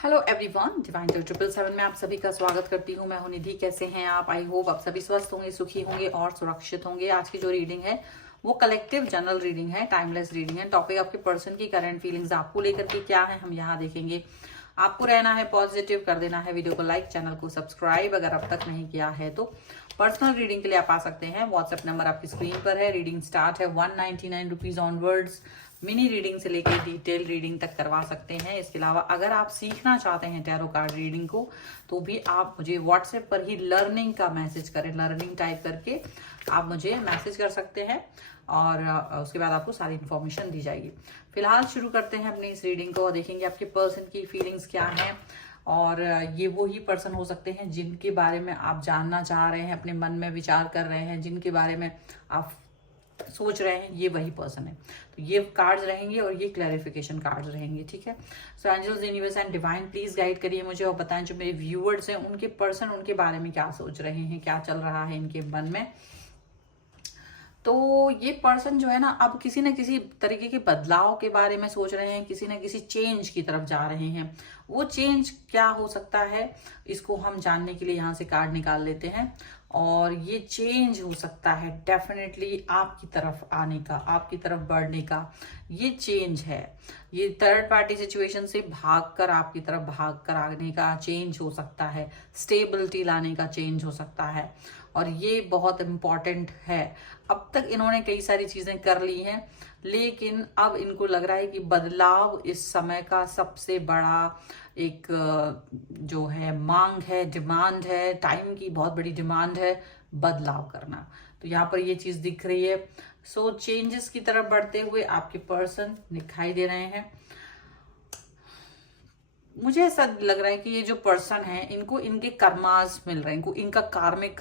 Hello everyone, divine 777 में आप सभी का स्वागत करती हूँ। मैं हूँ निधि। कैसे हैं आप? आई होप आप सभी स्वस्थ होंगे, सुखी होंगे और सुरक्षित होंगे। आज की जो रीडिंग है वो कलेक्टिव जनरल रीडिंग है, टाइमलेस रीडिंग है। टॉपिक आपके पर्सन की करंट फीलिंग्स आपको लेकर के क्या है हम यहाँ देखेंगे। आपको रहना है पॉजिटिव, कर देना है वीडियो को लाइक, चैनल को सब्सक्राइब अगर अब तक नहीं किया है तो। पर्सनल रीडिंग के लिए आप आ सकते हैं। व्हाट्सएप नंबर आपकी स्क्रीन पर है। रीडिंग स्टार्ट है 199 रुपीज ऑनवर्ड्स। मिनी रीडिंग से लेकर डिटेल रीडिंग तक करवा सकते हैं। इसके अलावा अगर आप सीखना चाहते हैं टैरो कार्ड रीडिंग को तो भी आप मुझे व्हाट्सएप पर ही लर्निंग का मैसेज करें। लर्निंग टाइप करके आप मुझे मैसेज कर सकते हैं और उसके बाद आपको सारी इन्फॉर्मेशन दी जाएगी। फिलहाल शुरू करते हैं अपनी इस रीडिंग को और देखेंगे आपके पर्सन की फीलिंग्स क्या हैं। और ये वो ही पर्सन हो सकते हैं जिनके बारे में आप जानना चाह रहे हैं, अपने मन में विचार कर रहे हैं, जिनके बारे में आप सोच रहे हैं, ये वही पर्सन है। तो ये कार्ड्स रहेंगे और ये क्लैरिफिकेशन कार्ड्स रहेंगे, ठीक है। So angels, universe and divine please guide करिए मुझे और बताएं जो मेरे व्यूअर्स हैं उनके पर्सन उनके बारे में क्या सोच रहे हैं, क्या चल रहा है इनके मन में। तो ये पर्सन जो है ना, अब किसी न किसी तरीके के बदलाव के बारे में सोच रहे हैं, किसी न किसी चेंज की तरफ जा रहे हैं। वो चेंज क्या हो सकता है, इसको हम जानने के लिए यहाँ से कार्ड निकाल लेते हैं। और ये चेंज हो सकता है डेफिनेटली आपकी तरफ आने का, आपकी तरफ बढ़ने का ये चेंज है। ये थर्ड पार्टी सिचुएशन से भागकर आपकी तरफ भागकर आने का चेंज हो सकता है। स्टेबिलिटी लाने का चेंज हो सकता है और ये बहुत इम्पॉर्टेंट है। अब तक इन्होंने कई सारी चीजें कर ली हैं लेकिन अब इनको लग रहा है कि बदलाव इस समय का सबसे बड़ा एक जो है मांग है, डिमांड है, टाइम की बहुत बड़ी डिमांड है बदलाव करना। तो यहाँ पर ये चीज दिख रही है। सो चेंजेस की तरफ बढ़ते हुए आपके पर्सन दिखाई दे रहे हैं। मुझे ऐसा लग रहा है कि ये जो पर्सन है इनको इनके कर्मास मिल रहे हैं, इनको इनका कार्मिक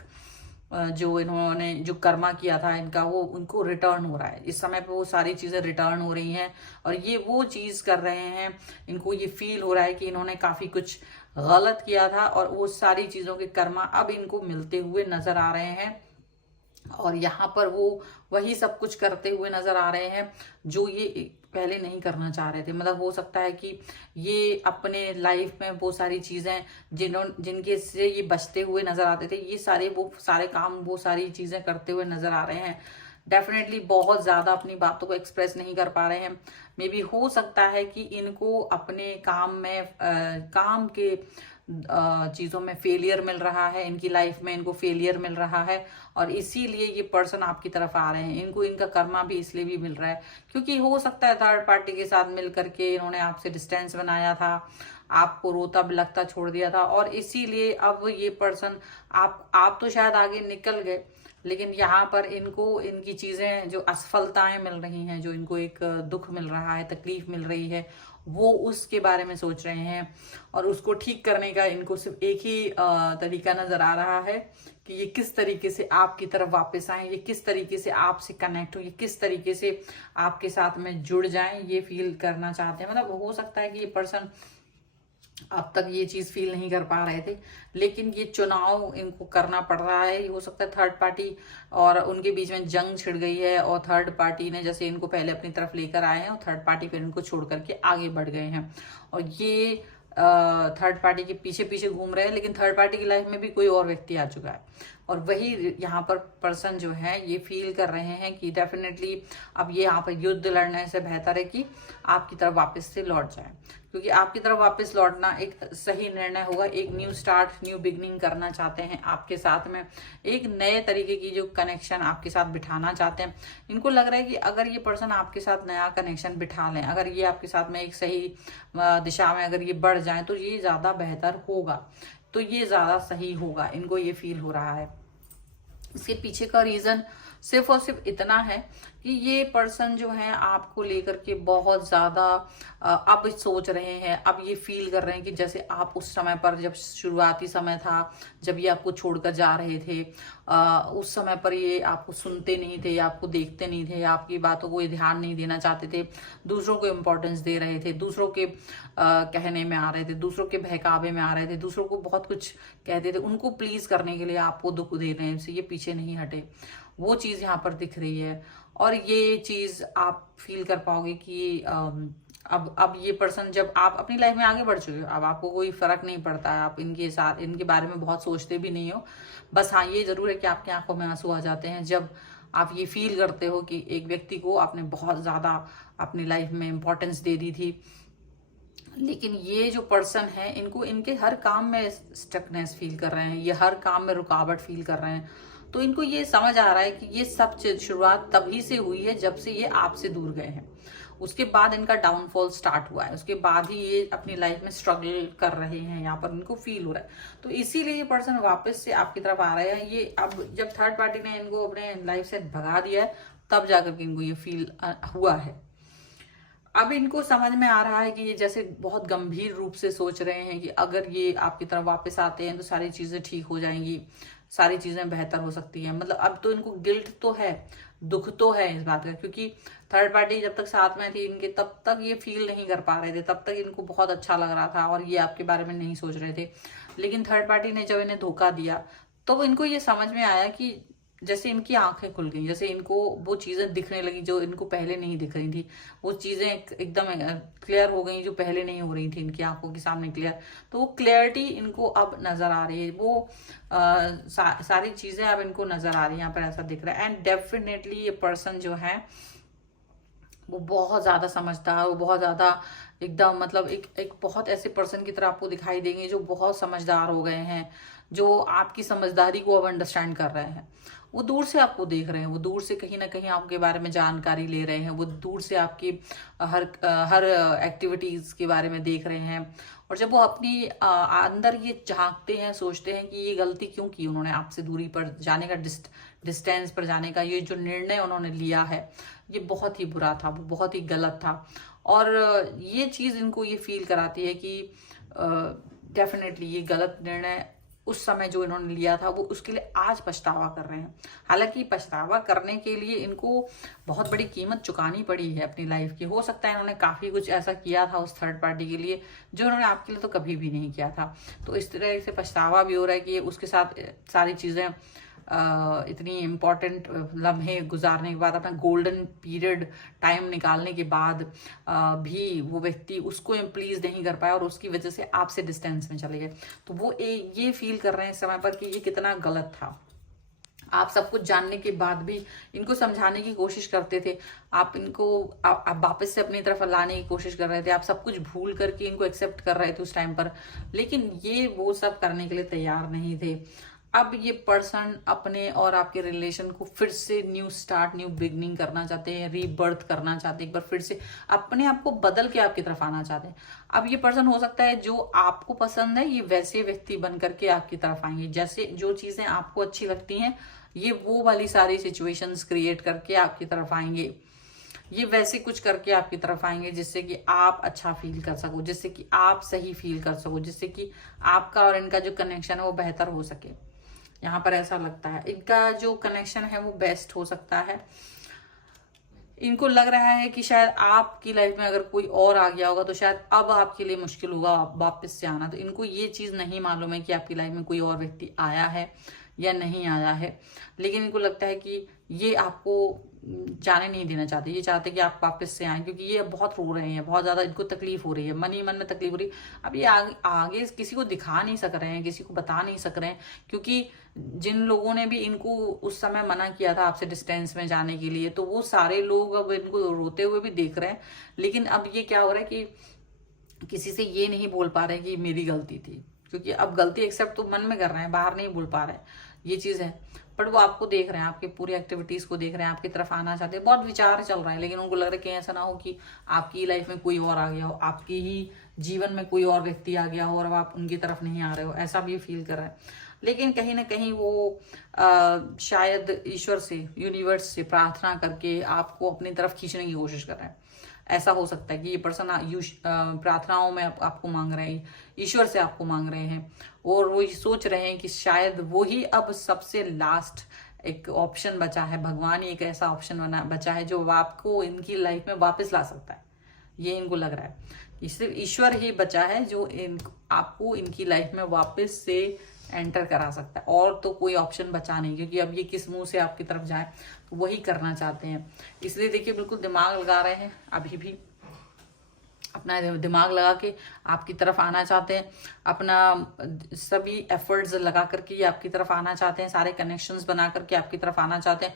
जो इन्होंने जो कर्मा किया था इनका वो उनको रिटर्न हो रहा है। इस समय पे वो सारी चीजें रिटर्न हो रही हैं और ये वो चीज कर रहे हैं। इनको ये फील हो रहा है कि इन्होंने काफी कुछ गलत किया था और वो सारी चीजों के कर्मा अब इनको मिलते हुए नजर आ रहे हैं। और यहाँ पर वो वही सब कुछ करते हुए नजर आ रहे हैं जो ये पहले नहीं करना चाह रहे थे। मतलब हो सकता है कि ये अपने लाइफ में वो सारी चीजें जिनके से ये बचते हुए नजर आते थे, ये वो सारे काम, वो सारी चीजें करते हुए नजर आ रहे हैं। डेफिनेटली बहुत ज्यादा अपनी बातों को एक्सप्रेस नहीं कर पा रहे हैं। मे बी हो सकता है कि इनको अपने काम में काम के चीजों में फेलियर मिल रहा है, इनकी लाइफ में इनको फेलियर मिल रहा है और इसीलिए ये पर्सन आपकी तरफ आ रहे हैं। इनको इनका कर्मा भी इसलिए भी मिल रहा है क्योंकि हो सकता है थर्ड पार्टी के साथ मिल करके इन्होंने आपसे डिस्टेंस बनाया था, आपको रोता बिलखता छोड़ दिया था और इसीलिए अब ये पर्सन आप तो शायद आगे निकल गए लेकिन यहाँ पर इनको इनकी चीजें जो असफलताएं मिल रही हैं, जो इनको एक दुख मिल रहा है, तकलीफ मिल रही है, वो उसके बारे में सोच रहे हैं और उसको ठीक करने का इनको सिर्फ एक ही तरीका नजर आ रहा है कि ये किस तरीके से आपकी तरफ वापस आए, ये किस तरीके से आपसे कनेक्ट हो, ये किस तरीके से आपके साथ में जुड़ जाएं, ये फील करना चाहते हैं। मतलब हो सकता है कि ये पर्सन अब तक ये चीज फील नहीं कर पा रहे थे लेकिन ये चुनाव इनको करना पड़ रहा है। हो सकता है थर्ड पार्टी और उनके बीच में जंग छिड़ गई है और थर्ड पार्टी ने जैसे इनको पहले अपनी तरफ लेकर आए हैं और थर्ड पार्टी फिर इनको छोड़ करके आगे बढ़ गए हैं और ये थर्ड पार्टी के पीछे पीछे घूम रहे हैं लेकिन थर्ड पार्टी की लाइफ में भी कोई और व्यक्ति आ चुका है और वही यहाँ पर पर्सन जो है ये फील कर रहे हैं कि डेफिनेटली अब ये यहाँ पर युद्ध लड़ने से बेहतर है कि आपकी तरफ वापस से लौट जाए क्योंकि आपकी तरफ वापस लौटना एक सही निर्णय होगा। एक न्यू स्टार्ट, न्यू बिगनिंग करना चाहते हैं आपके साथ में, एक नए तरीके की जो कनेक्शन आपके साथ बिठाना चाहते हैं। इनको लग रहा है कि अगर ये पर्सन आपके साथ नया कनेक्शन बिठा लें, अगर ये आपके साथ में एक सही दिशा में अगर ये बढ़ जाए तो ये ज्यादा बेहतर होगा, तो ये ज्यादा सही होगा। इनको ये फील हो रहा है। इसके पीछे का रीजन सिर्फ और सिर्फ इतना है कि ये पर्सन जो है आपको लेकर के बहुत ज्यादा अब सोच रहे हैं, अब ये फील कर रहे हैं कि जैसे आप उस समय पर जब शुरुआती समय था, जब ये आपको छोड़कर जा रहे थे, उस समय पर ये आपको सुनते नहीं थे, आपको देखते नहीं थे, आपकी बातों को ये ध्यान नहीं देना चाहते थे, दूसरों को इम्पोर्टेंस दे रहे थे, दूसरों के कहने में आ रहे थे, दूसरों के बहकावे में आ रहे थे, दूसरों को बहुत कुछ कहते थे, उनको प्लीज करने के लिए आपको दुख दे रहे हैं, इससे ये पीछे नहीं हटे। वो चीज यहाँ पर दिख रही है और ये चीज आप फील कर पाओगे कि अब ये पर्सन, जब आप अपनी लाइफ में आगे बढ़ चुके हो, अब आपको कोई फर्क नहीं पड़ता है, आप इनके साथ इनके बारे में बहुत सोचते भी नहीं हो। बस हाँ, ये जरूर है कि आपकी आंखों में आंसू आ जाते हैं जब आप ये फील करते हो कि एक व्यक्ति को आपने बहुत ज्यादा अपनी लाइफ में इंपॉर्टेंस दे दी थी, लेकिन ये जो पर्सन है इनको इनके हर काम में स्टकनेस फील कर रहे हैं, ये हर काम में रुकावट फील कर रहे हैं। तो इनको ये समझ आ रहा है कि ये सब शुरुआत तभी से हुई है जब से ये आपसे दूर गए हैं। उसके बाद इनका डाउनफॉल स्टार्ट हुआ है, उसके बाद ही ये अपनी लाइफ में स्ट्रगल कर रहे हैं, यहाँ पर इनको फील हो रहा है। तो इसीलिए ये पर्सन वापस से आपकी तरफ आ रहे हैं। ये अब जब थर्ड पार्टी ने इनको अपने लाइफ से भगा दिया है, तब जाकर के इनको ये फील हुआ है। अब इनको समझ में आ रहा है कि ये जैसे बहुत गंभीर रूप से सोच रहे हैं कि अगर ये आपकी तरफ वापस आते हैं तो सारी चीजें ठीक हो जाएंगी, सारी चीजें बेहतर हो सकती हैं। मतलब अब तो इनको गिल्ट तो है, दुख तो है इस बात का, क्योंकि थर्ड पार्टी जब तक साथ में थी इनके, तब तक ये फील नहीं कर पा रहे थे, तब तक इनको बहुत अच्छा लग रहा था और ये आपके बारे में नहीं सोच रहे थे। लेकिन थर्ड पार्टी ने जब इन्हें धोखा दिया, तो इनको ये समझ में आया कि जैसे इनकी आंखें खुल गई, जैसे इनको वो चीजें दिखने लगी जो इनको पहले नहीं दिख रही थी, वो चीजें एकदम क्लियर हो गई जो पहले नहीं हो रही थी इनकी आंखों के सामने क्लियर। तो वो क्लियरिटी इनको अब नजर आ रही है, वो सारी चीजें अब इनको नजर आ रही है, यहाँ पर ऐसा दिख रहा है। एंड डेफिनेटली ये पर्सन जो है वो बहुत ज्यादा समझदार है, वो बहुत ज्यादा एकदम मतलब एक बहुत ऐसे पर्सन की तरह आपको दिखाई देंगे जो बहुत समझदार हो गए हैं, जो आपकी समझदारी को अब अंडरस्टैंड कर रहे हैं। वो दूर से आपको देख रहे हैं, वो दूर से कहीं ना कहीं आपके बारे में जानकारी ले रहे हैं, वो दूर से आपकी हर एक्टिविटीज के बारे में देख रहे हैं। और जब वो अपनी अंदर ये झांकते हैं, सोचते हैं कि ये गलती क्यों की उन्होंने, आपसे दूरी पर जाने का, डिस्टेंस पर जाने का ये जो निर्णय उन्होंने लिया है, ये बहुत ही बुरा था, वो बहुत ही गलत था। और ये चीज इनको ये फील कराती है कि डेफिनेटली ये गलत निर्णय उस समय जो इन्होंने लिया था वो उसके लिए आज पछतावा कर रहे हैं। हालांकि पछतावा करने के लिए इनको बहुत बड़ी कीमत चुकानी पड़ी है अपनी लाइफ की। हो सकता है इन्होंने काफी कुछ ऐसा किया था उस थर्ड पार्टी के लिए जो इन्होंने आपके लिए तो कभी भी नहीं किया था। तो इस तरह से पछतावा भी हो रहा है कि उसके साथ सारी चीजें इतनी इम्पोर्टेंट लम्हे गुजारने के बाद, अपना गोल्डन पीरियड टाइम निकालने के बाद भी वो व्यक्ति उसको प्लीज नहीं कर पाया और उसकी वजह से आपसे डिस्टेंस में चले गए। तो वो ये फील कर रहे हैं इस समय पर कि ये कितना गलत था। आप सब कुछ जानने के बाद भी इनको समझाने की कोशिश करते थे, आप इनको आप वापस से अपनी तरफ लाने की कोशिश कर रहे थे, आप सब कुछ भूल करके इनको एक्सेप्ट कर रहे थे उस टाइम पर, लेकिन ये वो सब करने के लिए तैयार नहीं थे। अब ये पर्सन अपने और आपके रिलेशन को फिर से न्यू स्टार्ट, न्यू बिगनिंग करना चाहते हैं, रीबर्थ करना चाहते हैं, एक बार फिर से अपने आप को बदल के आपकी तरफ आना चाहते हैं। अब ये पर्सन हो सकता है जो आपको पसंद है ये वैसे व्यक्ति बन करके आपकी तरफ आएंगे, जैसे जो चीजें आपको अच्छी लगती हैं ये वो वाली सारी सिचुएशंस क्रिएट करके आपकी तरफ आएंगे, ये वैसे कुछ करके आपकी तरफ आएंगे जिससे कि आप अच्छा फील कर सको, जिससे कि आप सही फील कर सको, जिससे कि आपका और इनका जो कनेक्शन है वो बेहतर हो सके। यहाँ पर ऐसा लगता है इनका जो कनेक्शन है वो बेस्ट हो सकता है। इनको लग रहा है कि शायद आपकी लाइफ में अगर कोई और आ गया होगा तो शायद अब आपके लिए मुश्किल होगा वापस से आना। तो इनको ये चीज नहीं मालूम है कि आपकी लाइफ में कोई और व्यक्ति आया है या नहीं आया है, लेकिन इनको लगता है कि ये आपको जाने नहीं देना चाहते, ये चाहते कि आप वापस से आए, क्योंकि ये बहुत रो रहे हैं, बहुत ज्यादा इनको तकलीफ हो रही है, मन ही मन में तकलीफ हो रही है। अब ये आगे किसी को दिखा नहीं सक रहे हैं, किसी को बता नहीं सक रहे हैं, क्योंकि जिन लोगों ने भी इनको उस समय मना किया था आपसे डिस्टेंस में जाने के लिए, तो वो सारे लोग अब इनको रोते हुए भी देख रहे हैं। लेकिन अब ये क्या हो रहा है कि किसी से ये नहीं बोल पा रहे कि मेरी गलती थी, क्योंकि अब गलती एक्सेप्ट तो मन में कर रहे हैं, बाहर नहीं बोल पा रहे हैं, ये चीज है। बट वो आपको देख रहे हैं, आपकी पूरी एक्टिविटीज को देख रहे हैं, आपकी तरफ आना चाहते हैं, बहुत विचार चल रहा है, लेकिन उनको लग रहा है कि ऐसा ना हो कि आपकी लाइफ में कोई और आ गया हो, आपकी ही जीवन में कोई और व्यक्ति आ गया हो और अब आप उनकी तरफ नहीं आ रहे हो, ऐसा भी फील कर रहा है। लेकिन कहीं ना कहीं वो शायद ईश्वर से, यूनिवर्स से प्रार्थना करके आपको अपनी तरफ खींचने की कोशिश कर रहे हैं। ऐसा हो सकता है कि ये पर्सन प्रार्थनाओं में आपको मांग रहे हैं, ईश्वर से आपको मांग रहे हैं, और वो सोच रहे हैं कि शायद वो ही अब सबसे लास्ट एक ऑप्शन बचा है, भगवान ही एक ऐसा ऑप्शन बचा है जो आपको इनकी लाइफ में वापस ला सकता है। ये इनको लग रहा है सिर्फ ईश्वर ही बचा है जो आपको इनकी लाइफ में वापस से एंटर करा सकता है, और तो कोई ऑप्शन बचा नहीं, क्योंकि अब ये किस मुंह से आपकी तरफ जाए तो वही करना चाहते हैं। इसलिए देखिए बिल्कुल दिमाग लगा रहे हैं अभी भी, अपना दिमाग लगा के आपकी तरफ आना चाहते हैं, अपना सभी एफर्ट्स लगा करके ये आपकी तरफ आना चाहते हैं, सारे कनेक्शंस बना करके आपकी तरफ आना चाहते हैं,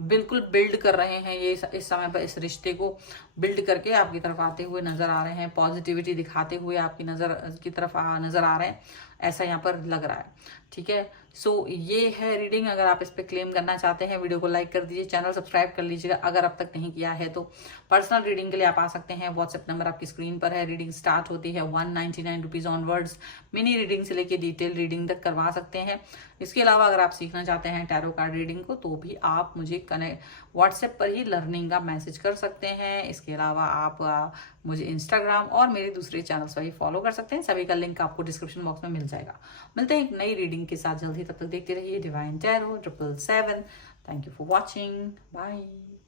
बिल्कुल बिल्ड कर रहे हैं ये इस समय पर इस रिश्ते को बिल्ड करके आपकी तरफ आते हुए नजर आ रहे हैं, पॉजिटिविटी दिखाते हुए आपकी नजर आ रहे हैं, ऐसा यहाँ पर लग रहा है। ठीक है, सो ये है रीडिंग। अगर आप इस पे क्लेम करना चाहते हैं, वीडियो को लाइक कर दीजिए, चैनल सब्सक्राइब कर लीजिएगा अगर अब तक नहीं किया है तो। पर्सनल रीडिंग के लिए आप आ सकते हैं, व्हाट्सएप नंबर आपकी स्क्रीन पर है। रीडिंग स्टार्ट होती है 199 रुपीज ऑनवर्ड्स। मिनी रीडिंग से लेके डिटेल रीडिंग तक करवा सकते हैं। इसके अलावा अगर आप सीखना चाहते हैं टैरो कार्ड रीडिंग को तो भी आप मुझे व्हाट्सएप पर ही लर्निंग का मैसेज कर सकते हैं। इसके अलावा आप मुझे इंस्टाग्राम और मेरे दूसरे चैनल्स पर ही फॉलो कर सकते हैं, सभी का लिंक आपको डिस्क्रिप्शन बॉक्स में मिल जाएगा। मिलते हैं एक नई रीडिंग के साथ जल्दी, तब तक देखते रहिए divine tarot 777। Thank you for watching, bye.